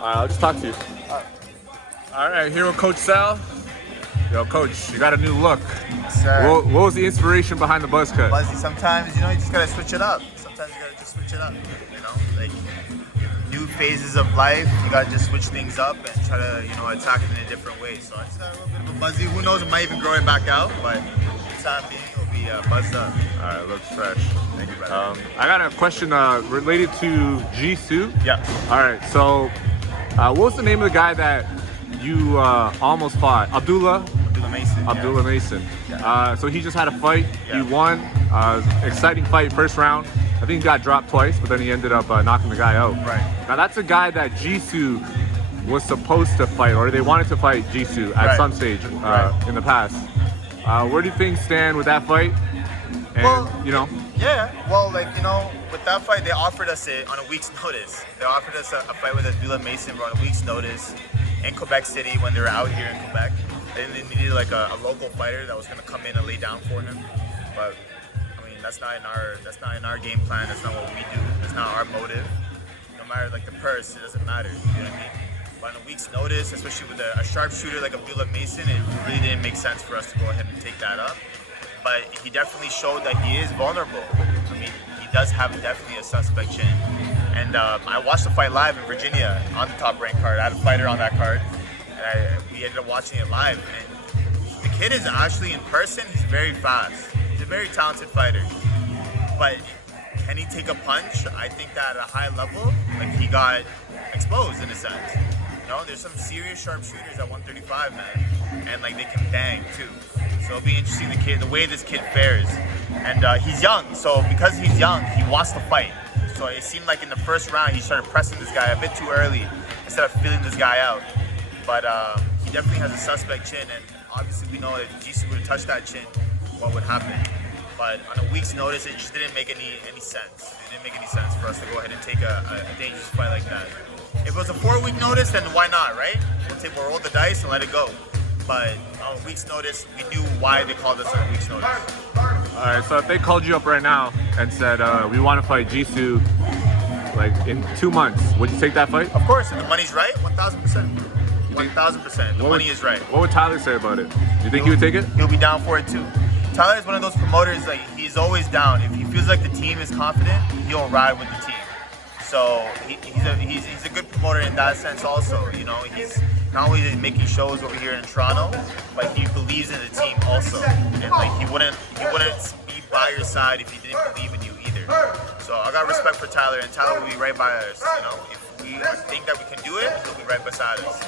I'll just talk to you. All right, here with Coach Sal. Yo, Coach, you got a new look. Sir. What was the inspiration behind the buzz cut? Buzzy, sometimes, you just gotta switch it up. Sometimes you gotta just switch it up, like new phases of life, you gotta just switch things up and try to, attack it in a different way. So I just got a little bit of a buzzy. Who knows, it might even grow it back out, but for the time being, it'll be buzzed up. All right, looks fresh. Thank you, brother. I got a question related to Gisu. Yeah. All right, so what was the name of the guy that you almost fought? Abdullah Mason. Abdullah Mason. Yeah. So he just had a fight. Yeah. He won. Exciting fight, first round. I think he got dropped twice, but then he ended up knocking the guy out. Right. Now that's a guy that Gisu was supposed to fight, or they wanted to fight Gisu at some stage in the past. Where do things stand with that fight? And Yeah. Well, with that fight, they offered us it on a week's notice. They offered us a fight with Abdullah Mason on a week's notice in Quebec City when they were out here in Quebec. They needed like a local fighter that was going to come in and lay down for him. But I mean, that's not in our game plan. That's not what we do. That's not our motive. No matter the purse, it doesn't matter. You know what I mean? But on a week's notice, especially with a sharpshooter like Abdullah Mason, it really didn't make sense for us to go ahead and take that up. But he definitely showed that he is vulnerable. I mean, he does have definitely a suspect chin. And I watched the fight live in Virginia on the Top Rank card. I had a fighter on that card. And we ended up watching it live. And the kid is actually, in person, he's very fast. He's a very talented fighter. But can he take a punch? I think that at a high level, he got exposed in a sense. There's some serious sharpshooters at 135, man. And they can bang too. So it'll be interesting the way this kid fares. And he's young, so because he's young, he wants to fight. So it seemed like in the first round he started pressing this guy a bit too early instead of feeling this guy out. But he definitely has a suspect chin, and obviously we know that if Gisu would have touched that chin, what would happen? But on a week's notice, it just didn't make any sense. It didn't make any sense for us to go ahead and take a dangerous fight like that. If it was a 4-week notice, then why not, right? We'll roll the dice and let it go. But on a week's notice, we knew why they called us on a week's notice. All right, so if they called you up right now and said, we want to fight Gisu in 2 months, would you take that fight? Of course, and the money's right, 1,000%. 1,000%. The money is right. What would Tyler say about it? Do you think he would take it? He'll be down for it too. Tyler is one of those promoters, he's always down. If he feels like the team is confident, he'll ride with the team. So he's a good promoter in that sense also. He's not only making shows over here in Toronto, but he believes in the team also. And he wouldn't be by your side if he didn't believe in you either. So I got respect for Tyler, and Tyler will be right by us. If we think that we can do it, he'll be right beside us.